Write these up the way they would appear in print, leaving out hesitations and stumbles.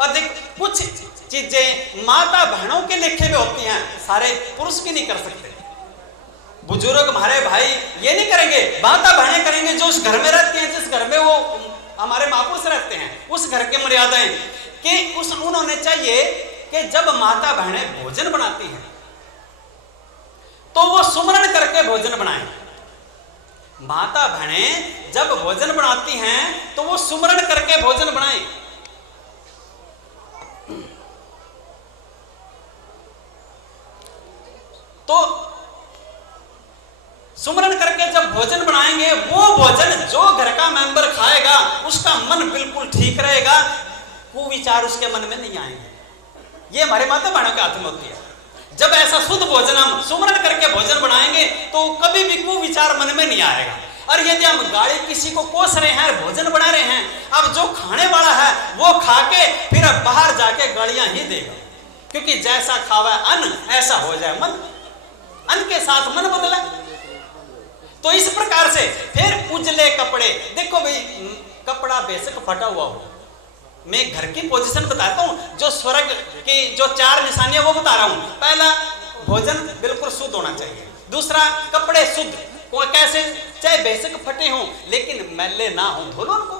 अधिक कुछ चीजें माता बहनों के लेखे में होती हैं, सारे पुरुष भी नहीं कर सकते। बुजुर्ग हमारे भाई ये नहीं करेंगे, माता बहनें करेंगे जो उस घर में रहती हैं, जिस घर में वो हमारे महापुरुष रहते हैं, उस घर के मर्यादाएं कि उन्होंने चाहिए कि जब माता बहनें भोजन बनाती हैं तो वो सुमरण करके भोजन बनाएं। माता बहनें जब भोजन बनाती हैं तो वो सुमरण करके भोजन बनाएं। तो सुमरण करके जब भोजन बनाएंगे, वो भोजन जो घर का मेंबर खाएगा उसका मन बिल्कुल ठीक रहेगा, कुविचार उसके मन में नहीं आएंगे। ये हमारे माता बहनों के हाथ में होती है। जब ऐसा शुद्ध भोजन हम सुमरण करके भोजन बनाएंगे तो कभी भी कुविचार मन में नहीं आएगा। और यदि हम गाड़ी किसी को कोस रहे हैं, भोजन बना रहे हैं, अब जो खाने वाला है वो खा के फिर अब बाहर जाके गालियां ही देगा, क्योंकि जैसा खावा अन्न ऐसा हो जाए मन, अन्न के साथ मन बदला। तो इस प्रकार से फिर उजले कपड़े, देखो भाई कपड़ा बेशक फटा हुआ हो, मैं घर की पोजीशन बताता हूं, जो स्वर्ग की जो 4 निशानियां वो बता रहा हूं। पहला, भोजन बिल्कुल शुद्ध होना चाहिए। दूसरा, कपड़े शुद्ध, कैसे, चाहे बेशक फटे हों लेकिन मैले ना हो, धो लो उनको,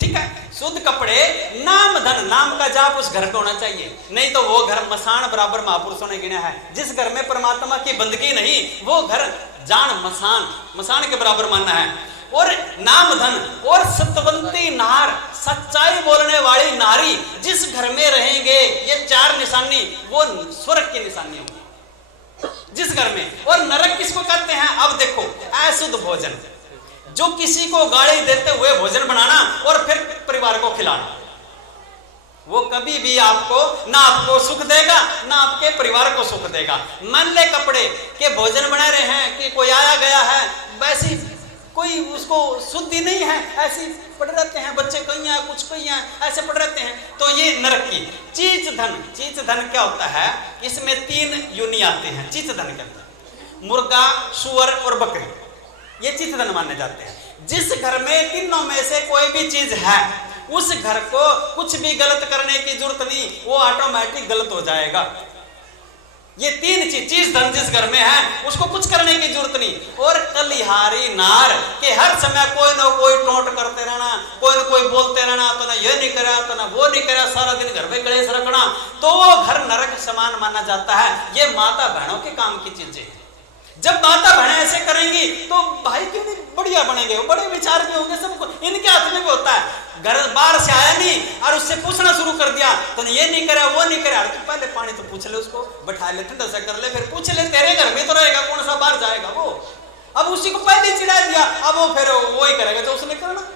ठीक है। शुद्ध कपड़े, नाम धन, नाम का जाप उस घर पे होना चाहिए, नहीं तो वो घर मसान बराबर महापुरुषों ने गिना है। जिस घर में परमात्मा की बंदगी नहीं, वो घर जान मसान के बराबर मानना है। और नाम धन और सतवंती नार, सच्चाई बोलने वाली नारी जिस घर में रहेंगे, ये 4 निशानी वो स्वर्ग की निशानी होगी जिस घर में। और नरक किसको कहते हैं? अब देखो, अशुद्ध भोजन, जो किसी को गाली देते हुए भोजन बनाना और फिर परिवार को खिलाना, वो कभी भी आपको ना आपको सुख देगा ना आपके परिवार को सुख देगा। मैले कपड़े के भोजन बना रहे हैं कि कोई आया गया है, वैसी कोई उसको शुद्धि नहीं है, ऐसे पढ़ रहते हैं बच्चे, कहीं हैं कुछ कहीं हैं, ऐसे पढ़ रहते हैं, तो ये नरक की। चीच धन, चीच धन क्या होता है? इसमें 3 यूनि आते हैं चीच धन के अंदर, मुर्गा, सुअर और बकरी, ये चीच धन माने जाते हैं। जिस घर में तीनों में से कोई भी चीज है, उस घर को कुछ भी गलत करने की जरूरत नहीं, वो ऑटोमेटिक गलत हो जाएगा। ये 3 चीज धन जिस घर में है उसको कुछ करने की जरूरत नहीं। और कलिहारी नार के हर समय कोई ना कोई टोंट करते रहना, कोई ना कोई बोलते रहना, तो ना ये नहीं करा तो ना वो नहीं करा, सारा दिन घर में कलेश रखना, तो वो घर नरक समान माना जाता है। ये माता बहनों के काम की चीजें हैं। जब माता बहनें ऐसे करेंगी तो भाई क्यों नहीं बढ़िया बनेंगे, बड़े विचार भी होंगे, सबको इनके हाथ में भी होता है। घर बाहर से आया नहीं और उससे पूछना शुरू कर दिया, तो ये नहीं करा वो नहीं करा, तो पहले पानी तो पूछ ले, उसको बैठा ले, ठंडा सा कर ले, फिर पूछ ले, तेरे घर में तो रहेगा, कौन सा बाहर जाएगा वो। अब उसी को पहले चिढ़ा दिया, अब वो फिर वो ही करेगा जो उसने करना,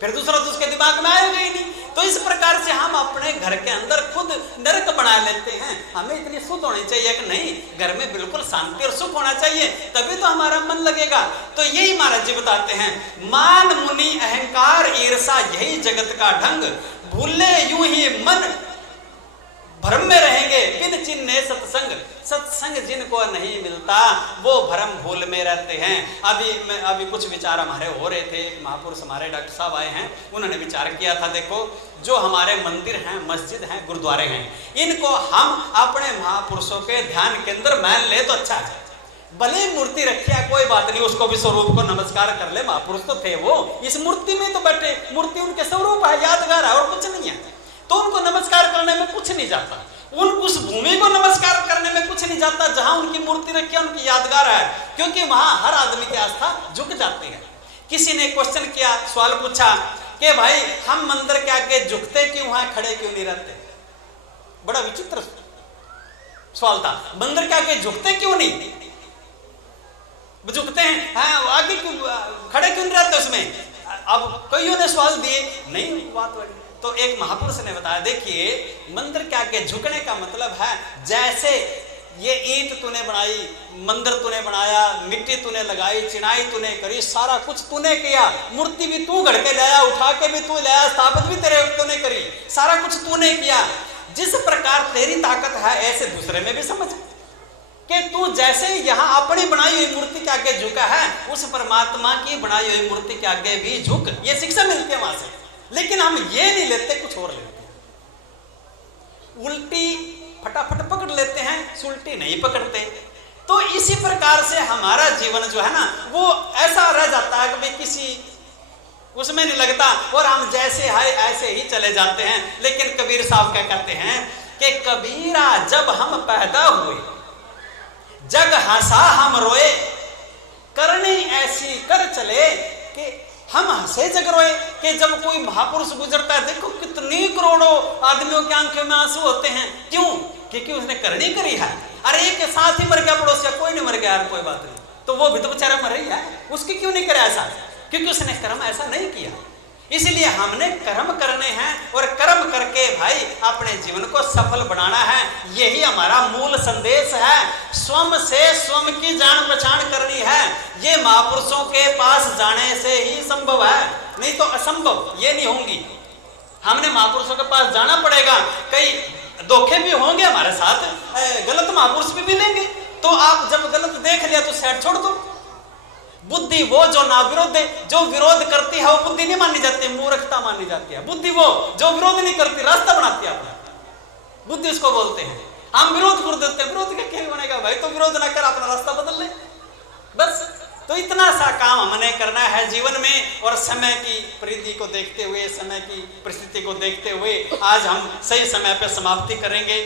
फिर दूसरा तो उसके दिमाग में आएगा ही नहीं। तो इस प्रकार से हम अपने घर के अंदर खुद नरक बना लेते हैं। हमें इतनी शुद्ध होनी चाहिए कि नहीं, घर में बिल्कुल शांति और सुख होना चाहिए, तभी तो हमारा मन लगेगा। तो यही महाराज जी बताते हैं, मान मुनि अहंकार ईर्षा यही जगत का ढंग, भूले यूं ही मन भ्रम में रहेंगे बिन चिन्ह सत्संग, सत्संग जिनको नहीं मिलता वो भ्रम भूल में रहते हैं। अभी कुछ विचार हमारे हो रहे थे, एक महापुरुष हमारे डॉक्टर साहब आए हैं, उन्होंने विचार किया था, देखो जो हमारे मंदिर हैं, मस्जिद हैं, गुरुद्वारे हैं, इनको हम अपने महापुरुषों के ध्यान के अंदर मान ले तो अच्छा है। भले मूर्ति रखी है कोई बात नहीं, उसको भी स्वरूप को नमस्कार कर ले, महापुरुष तो थे वो, इस मूर्ति में तो बैठे, मूर्ति उनके स्वरूप है, यादगार है और कुछ नहीं है, तो उनको नमस्कार करने में कुछ नहीं जाता, उस भूमि को नमस्कार करने में कुछ नहीं जाता जहां उनकी मूर्ति रखी है, उनकी यादगार है, क्योंकि वहां हर आदमी की आस्था झुक जाती है। किसी ने क्वेश्चन किया, सवाल पूछा कि भाई हम मंदिर के आगे झुकते क्यों हैं, खड़े क्यों नहीं रहते? बड़ा विचित्र सवाल था, मंदिर के आगे झुकते क्यों नहीं, झुकते हैं आगे क्यों, खड़े क्यों नहीं रहते उसमें? अब कईयों ने सवाल दिए, नहीं बात बड़ी। तो एक महापुरुष ने बताया, देखिए मंदिर के आगे झुकने का मतलब है, जैसे ये ईंट तूने बनाई, मंदिर तूने बनाया, मिट्टी तूने लगाई, चिनाई तूने करी, सारा कुछ तूने किया, मूर्ति भी तू गढ़ के लाया, उठा के भी तू लाया, स्थापित भी तेरे तूने करी, सारा कुछ तूने किया। जिस प्रकार तेरी ताकत है ऐसे दूसरे में भी समझ कि तू जैसे यहाँ अपनी बनाई हुई मूर्ति के आगे झुका है, उस परमात्मा की बनाई हुई मूर्ति के आगे भी झुक। ये शिक्षा मिलती है वहां से, लेकिन हम ये नहीं लेते, कुछ और लेते हैं। उल्टी फटाफट पकड़ लेते हैं, सुलटी नहीं पकड़ते। तो इसी प्रकार से हमारा जीवन जो है ना वो ऐसा रह जाता है कि भाई किसी उसमें नहीं लगता और हम जैसे है ऐसे ही चले जाते हैं। लेकिन कबीर साहब क्या कहते हैं कि कबीरा जब हम पैदा हुए जग हंसा हम रोए, करनी ऐसी कर चले कि हम हंसे जग रोए। कि जब कोई महापुरुष गुजरता है, देखो कितनी करोड़ों आदमियों की आंखों में आंसू होते हैं, क्यों? क्योंकि उसने करनी करी है। अरे एक साथ ही मर गया पड़ोसिया, कोई नहीं मर गया यार, कोई बात नहीं, तो वो भी तो बेचारा मर ही है, उसकी क्यों नहीं करे ऐसा? क्योंकि उसने कर्म ऐसा नहीं किया। इसलिए हमने कर्म करने हैं और कर्म करके भाई अपने जीवन को सफल बनाना है। यही हमारा मूल संदेश है। स्वयं से स्वयं की जान पहचान करनी है। ये महापुरुषों के पास जाने से ही संभव है, नहीं तो असंभव ये नहीं होंगी। हमने महापुरुषों के पास जाना पड़ेगा। कई धोखे भी होंगे हमारे साथ, गलत महापुरुष भी मिलेंगे, तो आप जब गलत देख लिया तो साइड छोड़ दो। बुद्धि वो जो ना विरोध है, जो विरोध करती है वो बुद्धि नहीं मानी जाती, मूर्खता मानी जाती है। बुद्धि वो जो विरोध नहीं करती, रास्ता बनाती है अपना, बुद्धि उसको बोलते हैं। हम विरोध कर देते हैं, विरोध क्या बनेगा भाई, तो विरोध ना कर, अपना रास्ता बदल ले बस। तो इतना सा काम हमने करना है जीवन में। और समय की परिधि को देखते हुए, समय की परिस्थिति को देखते हुए आज हम सही समय पर समाप्ति करेंगे।